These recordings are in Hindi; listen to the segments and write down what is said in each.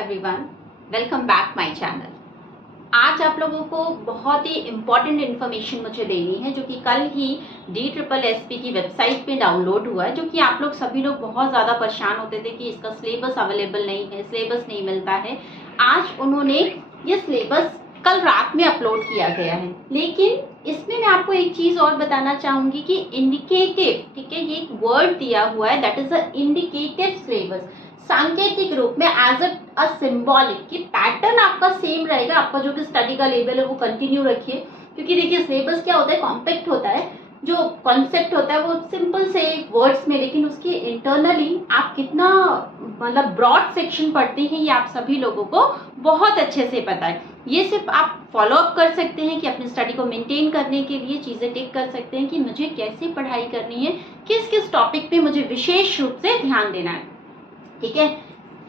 Everyone, welcome back my channel. आज आप लोगों को बहुत ही इम्पोर्टेंट इन्फॉर्मेशन मुझे देनी है जो कि कल ही DSSP की वेबसाइट पे डाउनलोड हुआ है, जो कि आप लोग सभी लोग बहुत ज़्यादा परेशान होते थे कि इसका सिलेबस अवेलेबल नहीं है, सिलेबस नहीं मिलता है। आज उन्होंने ये सिलेबस कल रात में अपलोड किया गया है, लेकिन इसमें मैं आपको एक चीज़ और बताना चाहूँगी कि इंडिकेटिव, ठीक है, ये एक वर्ड दिया हुआ है, that is a indicative syllabus, सांकेतिक रूप में एज अ सिंबॉलिक, कि पैटर्न आपका सेम रहेगा, आपका जो भी स्टडी का लेवल है वो कंटिन्यू रखिए। क्योंकि देखिए सिलेबस क्या होता है, कॉम्पैक्ट होता है, जो कॉन्सेप्ट होता है वो सिंपल से वर्ड्स में, लेकिन उसके इंटरनली आप कितना मतलब ब्रॉड सेक्शन पढ़ते हैं ये आप सभी लोगों को बहुत अच्छे से पता है। ये सिर्फ आप फॉलो अप कर सकते हैं कि अपनी स्टडी को मेंटेन करने के लिए चीजें टिक कर सकते हैं कि मुझे कैसे पढ़ाई करनी है, किस किस टॉपिक पे मुझे विशेष रूप से ध्यान देना है, ठीक है।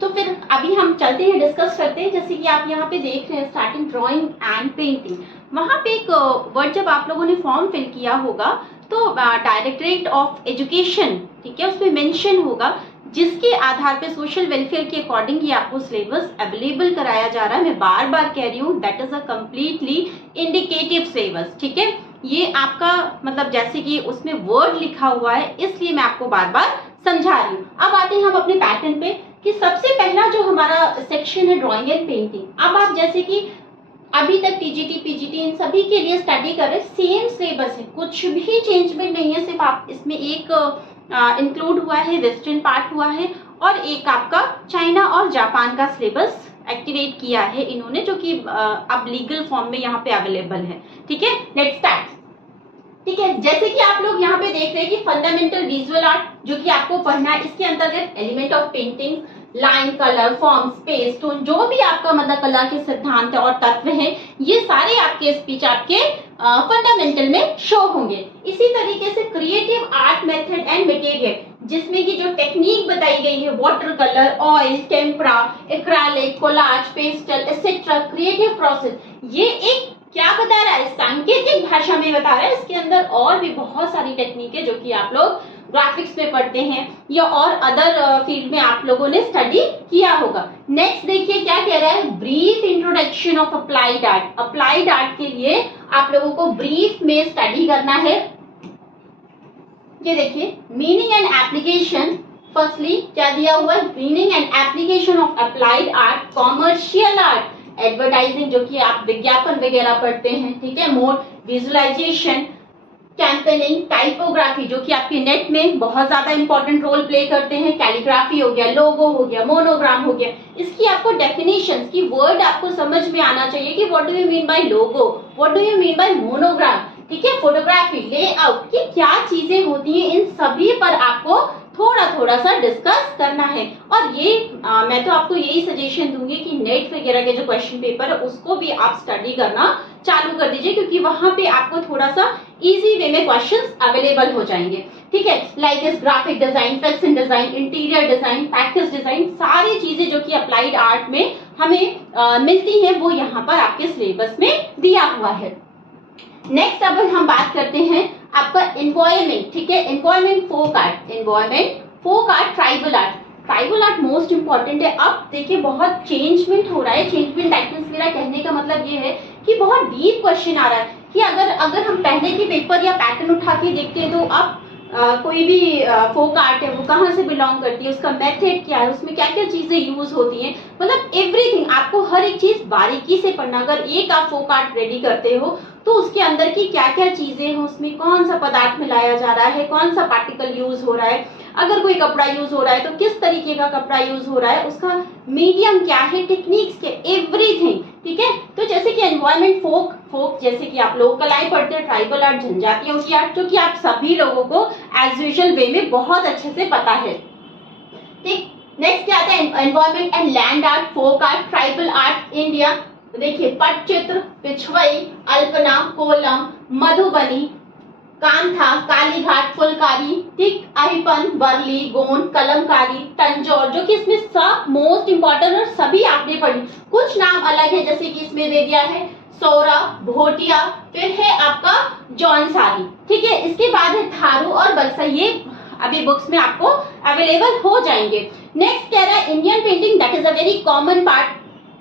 तो फिर अभी हम चलते हैं, डिस्कस करते हैं। जैसे कि आप यहाँ पे देख रहे हैं स्टार्टिंग ड्राइंग एंड पेंटिंग, वहां पे एक वर्ड जब आप लोगों ने फॉर्म फिल किया होगा तो डायरेक्टरेट ऑफ एजुकेशन, ठीक है, उसमें मेंशन होगा, जिसके आधार पे सोशल वेलफेयर के अकॉर्डिंग ये आपको सिलेबस अवेलेबल कराया जा रहा है। मैं बार बार कह रही हूँ, that is a completely indicative syllabus, ठीक है। ये आपका मतलब जैसे कि उसमें वर्ड लिखा हुआ है, इसलिए मैं आपको बार बार समझा रही हूँ। अब आते हैं हम अपने पैटर्न पे कि सबसे पहला जो हमारा सेक्शन है ड्राइंग एंड पेंटिंग। अब आप जैसे कि अभी तक टीजीटी पीजीटी इन सभी के लिए स्टडी कर रहे, सेम सिलेबस है, कुछ भी चेंजमेंट नहीं है, सिर्फ आप इसमें एक इंक्लूड हुआ है, वेस्टर्न पार्ट हुआ है, और एक आपका चाइना और जापान का सिलेबस एक्टिवेट किया है इन्होंने, जो कि अब लीगल फॉर्म में यहाँ पे अवेलेबल है, ठीक है। लेट्स स्टार्ट, ठीक है। जैसे कि आप लोग यहाँ पे देख रहे हैं कि फंडामेंटल विजुअल आर्ट जो कि आपको पढ़ना है, इसके अंतर्गत element of painting, line, colour, form, space, tone, जो भी आपका मतलब कला के सिद्धांत और तत्व हैं, ये सारे आपके स्पीच आपके फंडामेंटल में शो होंगे। इसी तरीके से creative art method and material, जिसमें की जो टेक्निक बताई गई है, water colour, oil, tempera, acrylic, collage, pastel etcetera, creative process, ये एक क्या बता रहा है, सांकेतिक भाषा में बता रहा है। इसके अंदर और भी बहुत सारी टेक्निक है जो कि आप लोग ग्राफिक्स में पढ़ते हैं या और अदर फील्ड में आप लोगों ने स्टडी किया होगा। नेक्स्ट देखिए क्या कह रहा है, brief introduction of applied art. Applied art के लिए आप लोगों को ब्रीफ में स्टडी करना है। ये देखिए मीनिंग एंड एप्लीकेशन, फर्स्टली क्या दिया हुआ है, meaning and application of applied art, commercial art, advertising जो कि आप विज्ञापन वगैरह पढ़ते हैं, ठीक है, मोड, विजुअलाइजेशन, कैंपेनिंग, टाइपोग्राफी जो कि आपके नेट में बहुत ज्यादा इंपॉर्टेंट रोल प्ले करते हैं, कैलीग्राफी हो गया, लोगो हो गया, मोनोग्राम हो गया। इसकी आपको डेफिनेशंस की वर्ड आपको समझ में आना चाहिए कि what do you mean by logo, what do you mean by monogram, ठीक है। फोटोग्राफी, लेआउट की क्या चीजें होती हैं, इन सभी पर आपको थोड़ा थोड़ा सा डिस्कस करना है। और ये मैं तो आपको यही सजेशन दूंगी कि नेट वगैरह के जो क्वेश्चन पेपर है उसको भी आप स्टडी करना चालू कर दीजिए, क्योंकि वहां पे आपको थोड़ा सा इजी वे में क्वेश्चंस अवेलेबल हो जाएंगे, ठीक है। लाइक इस graphic design, fashion design, interior design, package design, सारी चीजें जो कि अप्लाइड आर्ट में हमें मिलती हैं वो यहाँ पर आपके सिलेबस में दिया हुआ है। नेक्स्ट अब हम बात करते हैं आपका एनवायरमेंट, ठीक है, environment folk art, environment folk art, tribal art. Tribal art most important है। अब देखिए बहुत चेंजमेंट हो रहा है, चेंजमेंट डायग्नोस मेरा कहने का मतलब ये है कि बहुत डीप क्वेश्चन आ रहा है कि अगर हम पहले के पेपर या पैटर्न उठा के देखते हैं तो अब कोई भी फोक आर्ट है वो कहाँ से बिलोंग करती है, उसका मेथड क्या है, उसमें क्या क्या चीजें यूज होती हैं, मतलब एवरीथिंग आपको हर एक चीज बारीकी से पढ़ना। अगर एक आप फोक आर्ट रेडी करते हो तो उसके अंदर की क्या क्या चीजें हैं, उसमें कौन सा पदार्थ मिलाया जा रहा है, कौन सा पार्टिकल यूज हो रहा है, अगर कोई कपड़ा यूज हो रहा है तो किस तरीके का कपड़ा यूज हो रहा है, उसका मीडियम क्या है, टेक्निक्स के, एवरीथिंग, ठीक है। तो जैसे कि एनवायरमेंट फोक जैसे कि आप लोग कलाई पढ़ते हैं, ट्राइबल आर्ट जनजातियों की आर्ट, जो कि आप सभी लोगों को एज यूजुअल वे में बहुत अच्छे से पता है, ठीक। नेक्स्ट क्या आता है, environment and land art, folk art, tribal art India. देखिए पटचित्र, पिछवई, अल्पना, कोलम, मधुबनी, कांथा, कालीघाट, फुलकारी, ठीक, अहिपन, वर्ली, गोंड, कलमकारी, तंजौर, जो कि इसमें सब मोस्ट इंपॉर्टेंट और सभी आपने पढ़ी। कुछ नाम अलग है, जैसे कि इसमें दे दिया है सोरा, भोटिया, फिर है आपका जौनसारी, ठीक है। इसके बाद है थारू और बक्सा, ये अभी बुक्स में आपको अवेलेबल हो जाएंगे। नेक्स्ट कह रहा है Indian painting that is a very common part,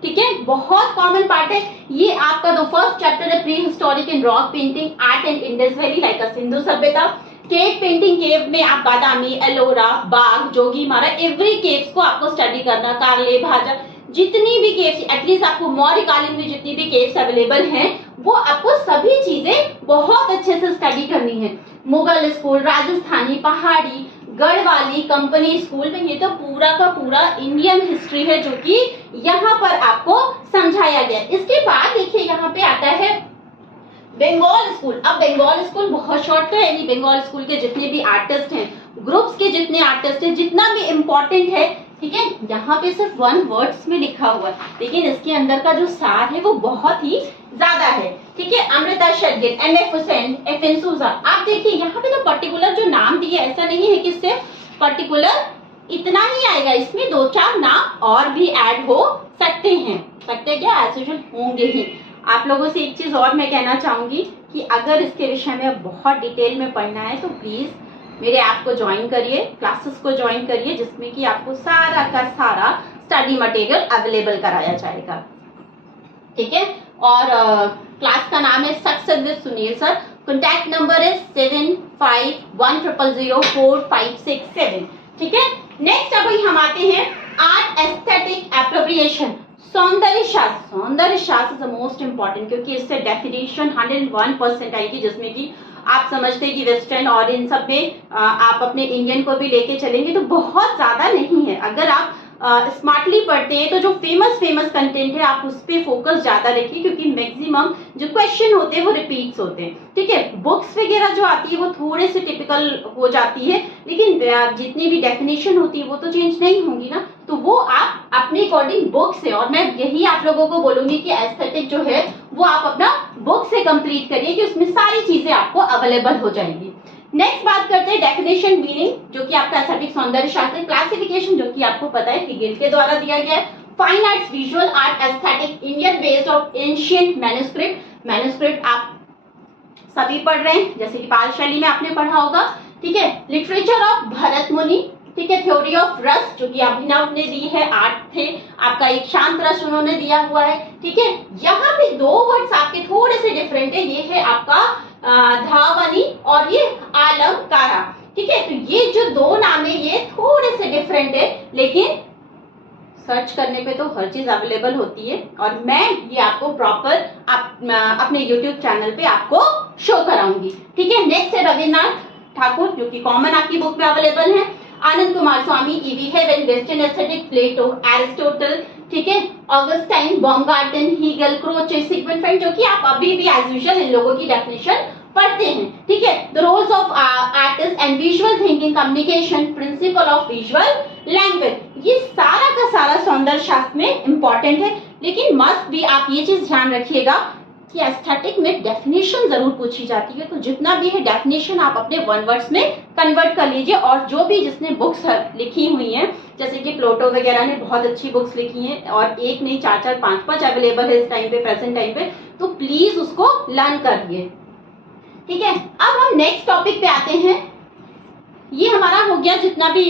ठीक है, बहुत कॉमन पार्ट है ये आपका। द फर्स्ट चैप्टर है prehistoric and rock painting at and Indus valley like a Sindhu सभ्यता। केव पेंटिंग, केव में आप बादामी, एलोरा, बाग, जोगीमारा, एवरी केव्स को आपको स्टडी करना, कारले, भाजा, जितनी भी केव्स, एटलीस्ट आपको मौर्य कालीन में जितनी भी केव्स अवेलेबल हैं वो आपको सभी चीजें बहुत अच्छे से स्टडी करनी है। मुगल स्कूल, राजस्थानी, पहाड़ी, गढ़वाली, कंपनी स्कूल में, ये तो पूरा का पूरा इंडियन हिस्ट्री है जो कि यहाँ पर आपको समझाया गया। इसके बाद देखिए यहाँ पे आता है बंगाल स्कूल। अब बंगाल स्कूल बहुत शॉर्ट तो है नहीं, बंगाल स्कूल के जितने भी आर्टिस्ट हैं, ग्रुप्स के जितने आर्टिस्ट हैं, जितना भी इम्पोर्टेंट है, ठीक है, यहाँ पे सिर्फ 1 वर्ड्स में लिखा हुआ है, लेकिन इसके अंदर का जो सार है वो बहुत ही ज्यादा है, ठीक है। अमृता शेरगिल, एम.एफ. हुसैन, एफ.एन. सूजा। आप देखिए यहाँ पे तो पर्टिकुलर जो नाम दिए, ऐसा नहीं है कि सिर्फ पर्टिकुलर इतना ही आएगा, इसमें 2-4 नाम और भी ऐड हो सकते हैं, सकते क्या, एज यूजुअल होंगे ही। आप लोगों से एक चीज और मैं कहना चाहूंगी कि अगर इसके विषय में बहुत डिटेल में पढ़ना है तो प्लीज मेरे ऐप को ज्वाइन करिए, क्लासेस को ज्वाइन करिए, जिसमें कि आपको सारा का सारा स्टडी मटेरियल अवेलेबल कराया जाएगा, ठीक है। और क्लास का नाम है success with Sunil sir. Contact number है 7510004567, ठीक है। नेक्स्ट अब हम आते हैं आर्ट एस्थेटिक एप्रोप्रिएशन, सौंदर्य शास्त्र। सौंदर्य शास्त्र इज द मोस्ट इंपॉर्टेंट, क्योंकि इससे डेफिनेशन 101% आएगी, जिसमें कि आप समझते हैं कि वेस्टर्न और इन सब में आप अपने इंडियन को भी लेके चलेंगे तो बहुत ज्यादा नहीं है। अगर आप स्मार्टली पढ़ते हैं तो जो फेमस कंटेंट है आप उस पर फोकस ज्यादा रखिए, क्योंकि मैक्सिमम जो क्वेश्चन होते हैं वो रिपीट्स होते हैं, ठीक है। बुक्स वगैरह जो आती है वो थोड़े से टिपिकल हो जाती है, लेकिन जितनी भी डेफिनेशन होती है वो तो चेंज नहीं होंगी ना, तो वो आप अपने अकॉर्डिंग बुक से, और मैं यही आप लोगों को बोलूंगी कि एस्थेटिक जो है वो आप अपना बुक से कंप्लीट करिए, कि उसमें सारी चीजें आपको अवेलेबल हो जाएंगी। नेक्स्ट बात करते हैं डेफिनेशन, मीनिंग, जो कि आपका एस्थेटिक सौंदर्य शास्त्र। क्लासिफिकेशन, जो कि आपको पता है कि गिल्ड के द्वारा दिया गया है। Fine arts, visual art, aesthetic, Indian based of ancient manuscript. Manuscript आप सभी पढ़ रहे हैं, जैसे कि पाल शैली में आपने पढ़ा होगा, ठीक है। लिटरेचर ऑफ भरत मुनि, ठीक है। थ्योरी ऑफ रस, जो कि अभिनव ने दी है, आर्ट थे आपका, एक शांत रस उन्होंने दिया हुआ है, ठीक है। यहाँ पे 2 वर्ड्स आपके थोड़े से डिफरेंट है, ये है आपका धावनी और ये आलंकारा, ठीक है। तो ये जो 2 नाम है ये थोड़े से डिफरेंट है, लेकिन सर्च करने पे तो हर चीज अवेलेबल होती है, और मैं ये आपको प्रॉपर अपने यूट्यूब चैनल पे आपको शो कराऊंगी, ठीक है। नेक्स्ट है रविन्द्रनाथ ठाकुर, जो कि कॉमन आपकी बुक में अवेलेबल है। Ananda Coomaraswamy, EB Havell, western aesthetic, Plato, Aristotle, ठीक है। Augustine, Baumgarten, Hegel, Croce, Sigmund Freud, जो कि आप अभी भी एज यूजुअल इन लोगों की डेफिनेशन पढ़ते हैं, ठीक है। The roles of artist and visual thinking, communication, principle of visual language, ये सारा का सारा सौंदर्य शास्त्र में इंपॉर्टेंट है। लेकिन मस्ट भी आप ये चीज ध्यान रखिएगा कि एस्थेटिक में डेफिनेशन जरूर पूछी जाती है, तो जितना भी है डेफिनेशन आप अपने 1 वर्ड्स में कन्वर्ट कर लीजिए। और जो भी जिसने बुक्स लिखी हुई हैं, जैसे कि प्लेटो वगैरह ने बहुत अच्छी बुक्स लिखी हैं, और एक नहीं 4-4, 5-5 अवेलेबल है इस टाइम पे, प्रेजेंट टाइम पे, तो प्लीज उसको लर्न करिए, ठीक है। अब हम नेक्स्ट टॉपिक पे आते हैं। ये हमारा हो गया जितना भी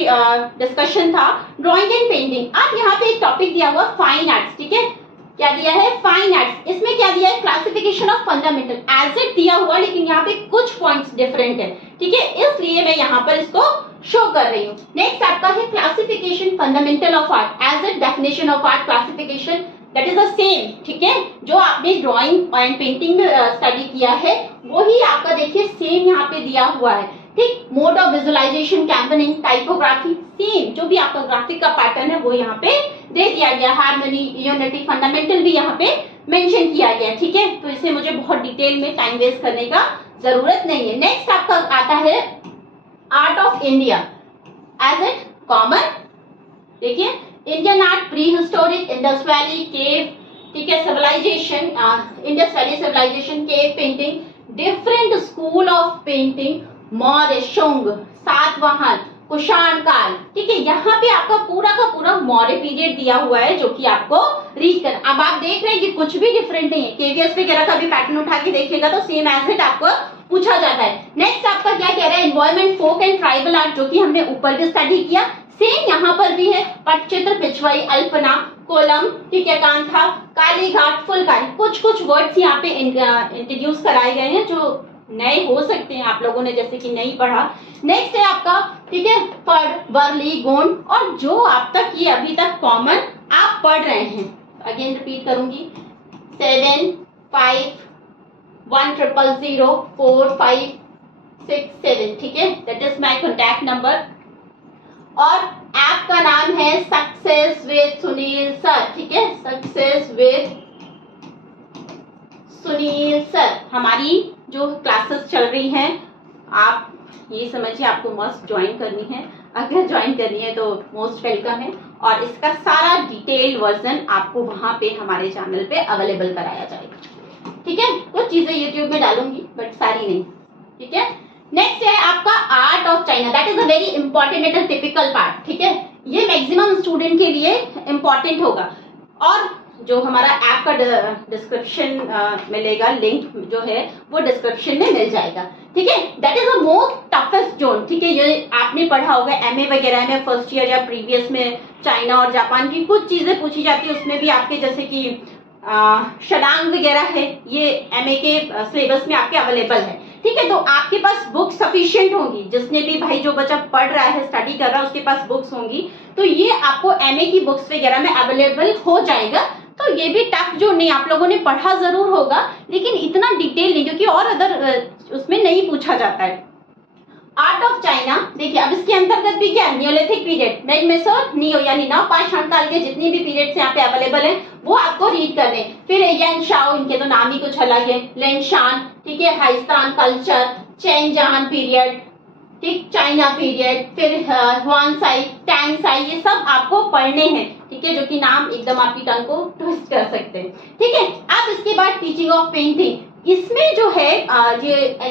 डिस्कशन था ड्राइंग एंड पेंटिंग। अब यहाँ पे एक टॉपिक दिया हुआ फाइन आर्ट्स, ठीक है। क्या दिया है? Fine arts. इसमें क्या दिया है? Classification of fundamental, as it दिया हुआ, लेकिन यहाँ पे कुछ पॉइंट्स डिफरेंट है, ठीक है, इसलिए मैं यहाँ पर इसको शो कर रही हूँ। नेक्स्ट आपका है classification fundamental of art, as it definition of art classification that is the same, ठीक है। जो आपने ड्राइंग एंड पेंटिंग में स्टडी किया है वही आपका देखिए सेम यहाँ पे दिया हुआ है, ठीक। Mode of visualisation, campaigning, typography, same जो भी आपका ग्राफिक का पैटर्न है वो यहाँ पे दे दिया गया। हार्मनी, यूनिटी, फंडामेंटल भी यहाँ पे मेंशन किया गया, ठीक है। तो इसे मुझे बहुत डिटेल में टाइम वेस्ट करने का जरूरत नहीं है। नेक्स्ट आपका आता है art of India, as it common, देखिए Indian art, prehistoric, Indus valley, cave, ठीक है, civilisation, Indus valley civilisation, cave painting, different school of painting, Maurya, Shunga, Satavahana, Kushan काल, ठीक है। यहाँ पे आपका पूरा का पूरा मौर्य पीरियड दिया हुआ है जो कि आपको रीड करना। अब आप देख रहे हैं कि कुछ भी डिफरेंट नहीं है, केवीएस वगैरह का भी पैटर्न उठा के देखिएगा तो सेम एज इट आपको पूछा जाता है। नेक्स्ट आपका क्या कह रहा है? Environment, folk and tribal art, जो कि हमने ऊपर भी स्टडी किया, सेम यहाँ पर भी है, पटचित्र, पिछवाई, अल्पना, कोलम, ठीक है, कांथा, काली घाट, फुलकारी, कुछ कुछ वर्ड्स यहाँ पे इंट्रोड्यूस कराए गए हैं जो नए हो सकते हैं आप लोगों ने जैसे कि नहीं पढ़ा। नेक्स्ट है आपका, ठीक है, पढ़, वर्ली, गोंड, और जो आप तक ये अभी तक कॉमन आप पढ़ रहे हैं, अगेन रिपीट करूंगी, 7 5 1 0 0 4 5 6 7, ठीक है, that is my contact number. और ऐप का नाम है सक्सेस विद सुनील सर, ठीक है, सक्सेस विद सुनील सर। हमारी जो क्लासेस चल रही हैं, आप ये समझिए आपको मस्ट ज्वाइन करनी है, अगर ज्वाइन करनी है तो मोस्ट वेलकम है, और इसका सारा डिटेल वर्जन आपको वहां पे हमारे चैनल पे अवेलेबल कराया जाएगा, ठीक है। कुछ चीजें यूट्यूब में डालूंगी बट सारी नहीं, ठीक है। नेक्स्ट है आपका art of China, that is a very important and typical part, ठीक है, ये मैक्सिमम स्टूडेंट के लिए इंपॉर्टेंट होगा। और जो हमारा ऐप का डिस्क्रिप्शन मिलेगा, लिंक जो है वो डिस्क्रिप्शन में मिल जाएगा, ठीक है। That is the most toughest zone, ठीक है, ये आपने पढ़ा होगा एमए वगैरह में फर्स्ट ईयर या प्रीवियस में, चाइना और जापान की कुछ चीजें पूछी जाती है, उसमें भी आपके जैसे कि शडांग वगैरह है, ये एमए के सिलेबस में आपके अवेलेबल है, ठीक है। तो आपके पास बुक्स सफिशिएंट होंगी, जिसने भी भाई जो बच्चा पढ़ रहा है, स्टडी कर रहा है, उसके पास बुक्स होंगी, तो ये आपको एमए की बुक्स वगैरह में अवेलेबल हो जाएगा। तो ये भी टफ जो नहीं, आप लोगों ने पढ़ा जरूर होगा लेकिन इतना डिटेल नहीं, क्योंकि और अदर उसमें नहीं पूछा जाता है। आर्ट ऑफ चाइना, देखिए अब इसके अंतर्गत भी क्या, नियोलिथिक पीरियड, नहीं में सर नियो यानी नव पाषाण काल के जितनी भी पीरियड्स यहाँ पे अवेलेबल हैं वो आपको रीड करने। फिर यन शाओ, इनके तो नाम ही कुछ अलग है, लेनशान, ठीक है, हाइस्तान कल्चर, चेंजान पीरियड, ठीक, चाइना पीरियड, फिर ह्वानसाई, टैंगसाई, ये सब आपको पढ़ने हैं, ठीक है, जो कि नाम एकदम आपकी टंग को ट्विस्ट कर सकते हैं, ठीक है। अब इसके बाद टीचिंग ऑफ पेंटिंग, इसमें जो है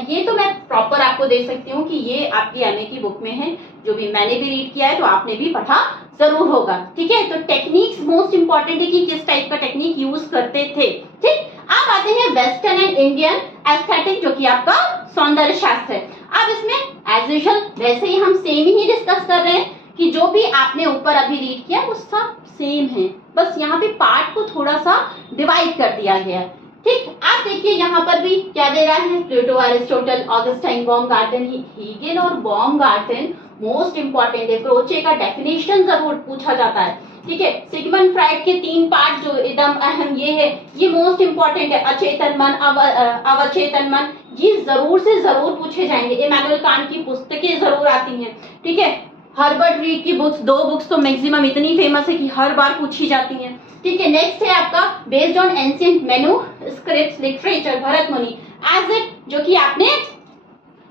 ये तो मैं प्रॉपर आपको दे सकती हूँ कि ये आपकी एमए की बुक में है, जो भी मैंने भी रीड किया है तो आपने भी पढ़ा जरूर होगा, ठीक है। तो टेक्निक्स मोस्ट इंपॉर्टेंट है कि किस टाइप का टेक्निक यूज करते थे, ठीक। अब आते हैं वेस्टर्न एंड इंडियन एस्थेटिक, जो कि आपका सौंदर्य शास्त्र है। अब इसमें एज यूजुअल वैसे ही हम सेम ही डिस्कस कर रहे हैं कि जो भी आपने ऊपर अभी रीड किया वो सब सेम है, बस यहाँ पे पार्ट को थोड़ा सा डिवाइड कर दिया गया है, ठीक। आप देखिए यहाँ पर भी क्या दे रहा है, प्लेटो, एरिस्टोटल, ऑगस्टाइन, बाumgarten, हीगेन और बाumgarten मोस्ट इंपॉर्टेंट है। क्रोचे का डेफिनेशन जरूर पूछा जाता है, ठीक है। सिगमंड फ्राइड के 3 पार्ट जो एकदम अहम ये है, ये मोस्ट इंपॉर्टेंट है। अचेतन मन, अवचेतन मन, ये जरूर से जरूर पूछे जाएंगे। इमैनुअल कांट की पुस्तकें जरूर आती हैं, ठीक है। हर्बर्ट रीड की बुक्स, 2 बुक्स तो मैक्सिमम इतनी फेमस है कि हर बार पूछी जाती हैं, ठीक है। नेक्स्ट है आपका based on ancient manuscripts literature, Bharat मुनि, एज इट, जो कि आपने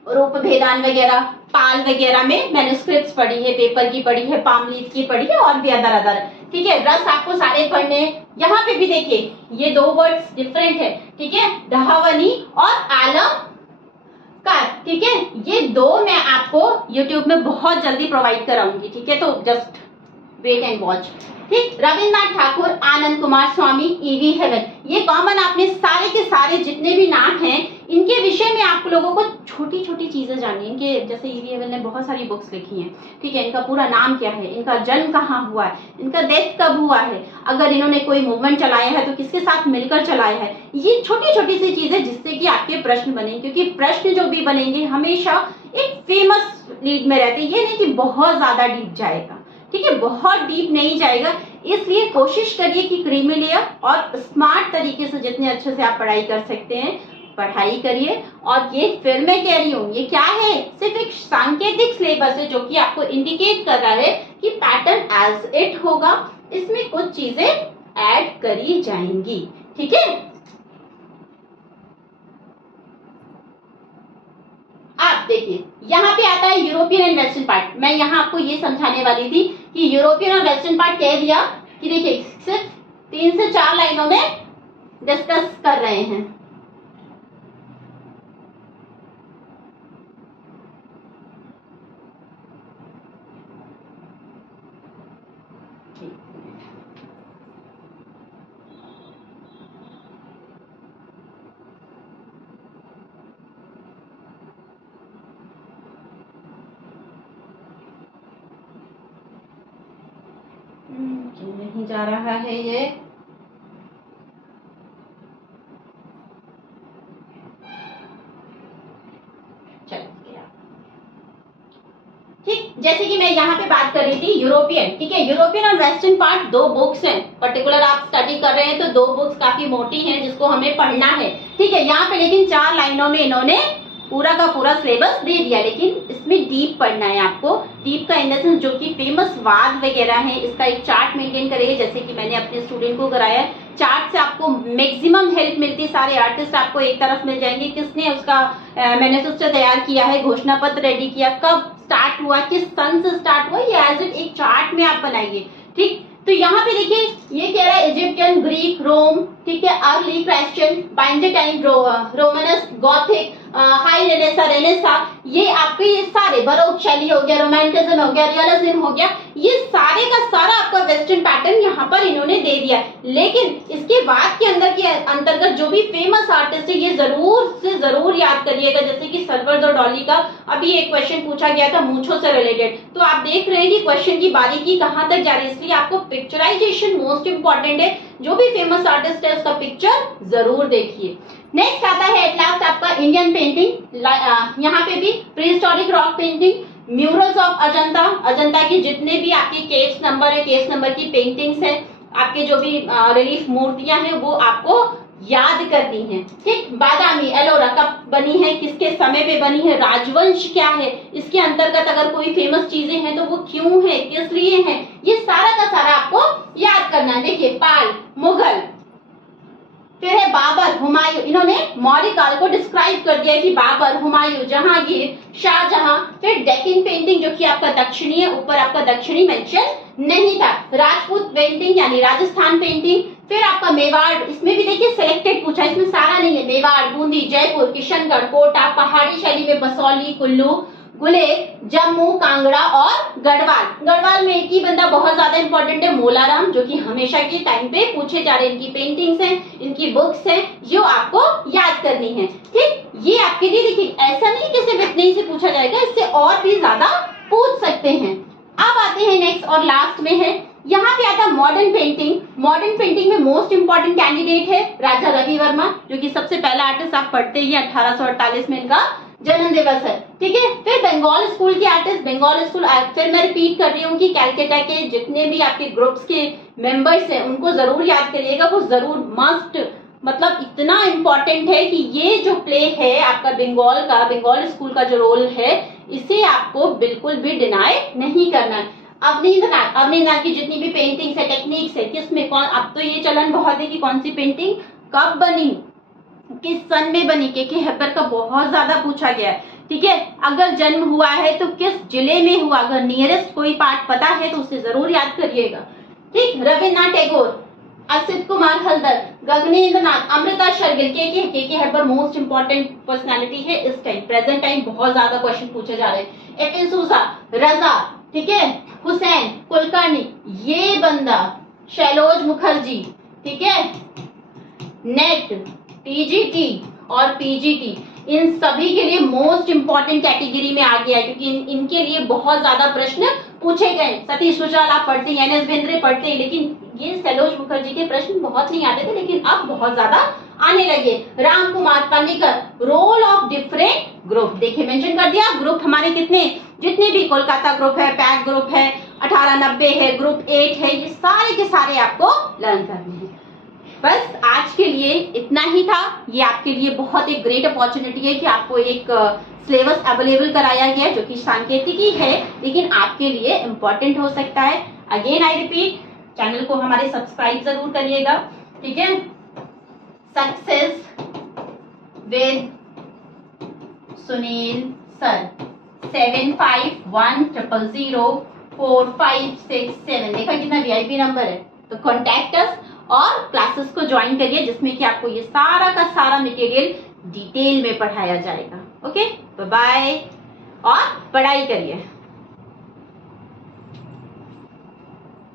रूप भेदान वगैरह, पाल वगैरह में मैन्युस्क्रिप्ट्स पढ़ी है, पेपर की पढ़ी है, पामलीफ की पढ़ी है, और भी अदर, ठीक है। रस आपको सारे पढ़ने। यहाँ पे भी देखिए ये 2 वर्ड्स डिफरेंट है, ठीक है, दहावनी और आलम कार, ठीक है, ये 2 मैं आपको YouTube में बहुत जल्दी प्रोवाइड कराऊंगी, ठीक है, तो जस्ट वेट एंड वॉच, ठीक। रविन्द्रनाथ ठाकुर, आनंद कुमार स्वामी, ईवी हेवन, ये कॉमन, आपने सारे के सारे जितने भी नाम हैं इनके विषय में आप लोगों को छोटी छोटी चीजें जाननी है। इनके जैसे ईवी हेवन ने बहुत सारी बुक्स लिखी हैं, ठीक है, इनका पूरा नाम क्या है, इनका जन्म कहाँ हुआ है, इनका डेथ कब हुआ है, अगर इन्होंने कोई मूवमेंट चलाया है तो किसके साथ मिलकर चलाया है, ये छोटी छोटी सी चीजें जिससे कि आपके प्रश्न बने, क्योंकि प्रश्न जो भी बनेंगे हमेशा एक फेमस लीग में रहते, ये नहीं कि बहुत ज्यादा डीप जाएगा, ठीक है, बहुत डीप नहीं जाएगा। इसलिए कोशिश करिए कि क्रीमी लेयर और स्मार्ट तरीके से जितने अच्छे से आप पढ़ाई कर सकते हैं पढ़ाई करिए। और ये फिर मैं कह रही हूँ, ये क्या है, सिर्फ एक सांकेतिक सिलेबस है जो कि आपको इंडिकेट कर रहा है कि पैटर्न एज इट होगा, इसमें कुछ चीजें ऐड करी जाएंगी, ठीक है। आप देखिए यहाँ पे आता है यूरोपियन एंड वेस्टर्न पार्ट। मैं यहाँ आपको ये समझाने वाली थी कि यूरोपियन और वेस्टर्न पार्ट कह दिया कि देखिए सिर्फ 3 से 4 लाइनों में डिस्कस कर रहे हैं। जा रहा है ये। ठीक, जैसे कि मैं यहाँ पे बात कर रही थी यूरोपियन, ठीक है, यूरोपियन और वेस्टर्न पार्ट दो बुक्स हैं, पर्टिकुलर आप स्टडी कर रहे हैं तो दो बुक्स काफी मोटी हैं जिसको हमें पढ़ना है, ठीक है। यहाँ पे लेकिन 4 लाइनों में इन्होंने पूरा का पूरा सिलेबस दे दिया, लेकिन इसमें डीप पढ़ना है आपको। डीप का इन द सेंस जो कि फेमस वाद वगैरह है, इसका एक चार्ट मेंटेन करेंगे, जैसे कि मैंने अपने स्टूडेंट को कराया है। चार्ट से आपको मैक्सिमम हेल्प मिलती है, सारे आर्टिस्ट आपको एक तरफ मिल जाएंगे, किसने उसका मैनिफेस्टो तैयार किया है, घोषणा पत्र रेडी किया, कब स्टार्ट हुआ, किस सन से स्टार्ट हुआ, ये एज एक चार्ट में आप बनाइए, ठीक। तो यहाँ पे देखिए ये कह रहा है इजिप्शियन, ग्रीक, रोम, ठीक है, early Christian, Byzantine, Romans, Gothic, high Renaissance, ये आपके ये सारे बरोक शैली हो गया, रोमांटिज्म हो गया, रियलिज्म हो गया, ये सारे का सारा आपका वेस्टर्न पैटर्न यहाँ पर इन्होंने दे दिया। लेकिन इसके बाद के अंदर के अंतर्गत जो भी फेमस आर्टिस्ट है ये जरूर से जरूर याद करिएगा, जैसे कि सल्वाडोर डाली का अभी एक क्वेश्चन पूछा गया था मूंछों से रिलेटेड, तो आप देख रहे हैं कि क्वेश्चन की बारीकी कहाँ तक जा रही है, इसलिए आपको पिक्चराइजेशन मोस्ट इंपॉर्टेंट है। जो भी फेमस आर्टिस्ट है उसका पिक्चर जरूर देखिए। नेक्स्ट आता है एट लास्ट आपका इंडियन पेंटिंग, यहाँ पे भी prehistoric rock painting, murals of Ajanta, Ajanta की जितने भी आपके केस नंबर है, केस नंबर की पेंटिंग्स है, आपके जो भी रिलीफ मूर्तियां हैं वो आपको याद करनी है, ठीक। बादामी, एलोरा कब बनी है, किसके समय पे बनी है, राजवंश क्या है, इसके अंतर्गत अगर कोई फेमस चीजें हैं तो वो क्यों है, किस लिए है, ये सारा का सारा आपको याद करना है। देखिए पाल, मुगल, फिर है बाबर, हुमायूं, इन्होंने मौर्य काल को डिस्क्राइब कर दिया कि बाबर, हुमायूं, जहांगीर, शाहजहां। फिर डेक्कन पेंटिंग जो कि आपका दक्षिणी है, ऊपर आपका दक्षिणी मेंशन नहीं था। राजपूत पेंटिंग यानी राजस्थान पेंटिंग, फिर आपका मेवाड़, इसमें भी देखिए सिलेक्टेड पूछा, इसमें सारा नहीं है, मेवाड़, बूंदी, जयपुर, किशनगढ़, कोटा, पहाड़ी शैली में बसौली, कुल्लू, गुले, जम्मू, कांगड़ा और गढ़वाल। गढ़वाल में एक ही बंदा बहुत ज्यादा इंपॉर्टेंट है, मोलाराम, जो कि हमेशा के टाइम पे पूछे जा रहे हैं, इनकी पेंटिंग्स हैं, इनकी बुक्स हैं, जो आपको याद करनी है, ठीक। ये आपके लिए देखिए ऐसा नहीं कि सिर्फ इतने ही से पूछा जाएगा, इससे और भी ज्यादा पूछ सकते हैं। अब आते हैं नेक्स्ट और लास्ट में है, यहाँ पे आता है मॉडर्न पेंटिंग। मॉडर्न पेंटिंग में मोस्ट इंपॉर्टेंट कैंडिडेट है राजा रवि वर्मा, जो कि सबसे पहला आर्टिस्ट आप पढ़ते ही 1848 में इनका जन्म दिवस है, ठीक है। फिर बंगाल स्कूल के आर्टिस्ट, बंगाल स्कूल, फिर मैं रिपीट कर रही हूँ कि कैलकाटा के जितने भी आपके ग्रुप्स के मेंबर्स हैं उनको जरूर याद करिएगा, वो जरूर मस्ट, मतलब इतना इम्पोर्टेंट है कि ये जो प्ले है आपका बंगाल का, बंगाल स्कूल का जो रोल है, इसे आपको बिल्कुल भी डिनाई नहीं करना है। अवनींद्रनाथ की जितनी भी पेंटिंग्स है, टेक्निक्स है, किसमें कौन, अब तो ये चलन बहुत है कि कौन सी पेंटिंग कब बनी, किस सन में बनी, के हैबर का बहुत ज्यादा पूछा गया है, ठीक है। अगर जन्म हुआ है तो किस जिले में हुआ, अगर नियरेस्ट कोई पार्ट पता है तो उसे जरूर याद करिएगा, ठीक। रविन्द्रनाथ टैगोर, असित कुमार हल्दर, गगनेंद्र नाथ, अमृता शर्गिल, के हैबर मोस्ट इंपॉर्टेंट पर्सनालिटी है इस टाइम, प्रेजेंट टाइम बहुत ज्यादा क्वेश्चन पूछे जा रहे हैं। एफिन सूसा, रजा, ठीक है, हुसैन, कुलकर्णी, ये बंदा, शैलोज मुखर्जी, ठीक है, नेट, टीजीटी और पीजीटी, इन सभी के लिए मोस्ट इंपॉर्टेंट कैटेगरी में आ गया है, क्योंकि इनके लिए बहुत ज्यादा प्रश्न पूछे गए। सतीश सुजाल आप पढ़ते हैं, एनएस भेंद्रे पढ़ते हैं, लेकिन ये शैलोज मुखर्जी के प्रश्न बहुत नहीं आते थे, लेकिन अब बहुत ज्यादा आने लगे। Ram Kumar Panikkar, role of different group, देखिए मेंशन कर दिया, ग्रुप हमारे कितने, जितने भी कोलकाता ग्रुप है, पैक ग्रुप है, 1890 है, ग्रुप 8 है, ये सारे के सारे आपको लर्न करने हैं। बस आज के लिए इतना ही था। ये आपके लिए बहुत एक ग्रेट अपॉर्चुनिटी है कि आपको एक सिलेबस अवेलेबल कराया गया है जो कि सांकेतिकी है, लेकिन आपके लिए इम्पोर्टेंट हो सकता है। अगेन आई रिपीट, चैनल को हमारे सब्सक्राइब जरूर करिएगा, ठीक है। सक्सेस विद सुनील सर, 7510004567, देखा कितना VIP नंबर है, तो कॉन्टैक्ट अस और क्लासेस को ज्वाइन करिए, जिसमें कि आपको ये सारा का सारा मटेरियल डिटेल में पढ़ाया जाएगा। ओके, बाय बाय और पढ़ाई करिए।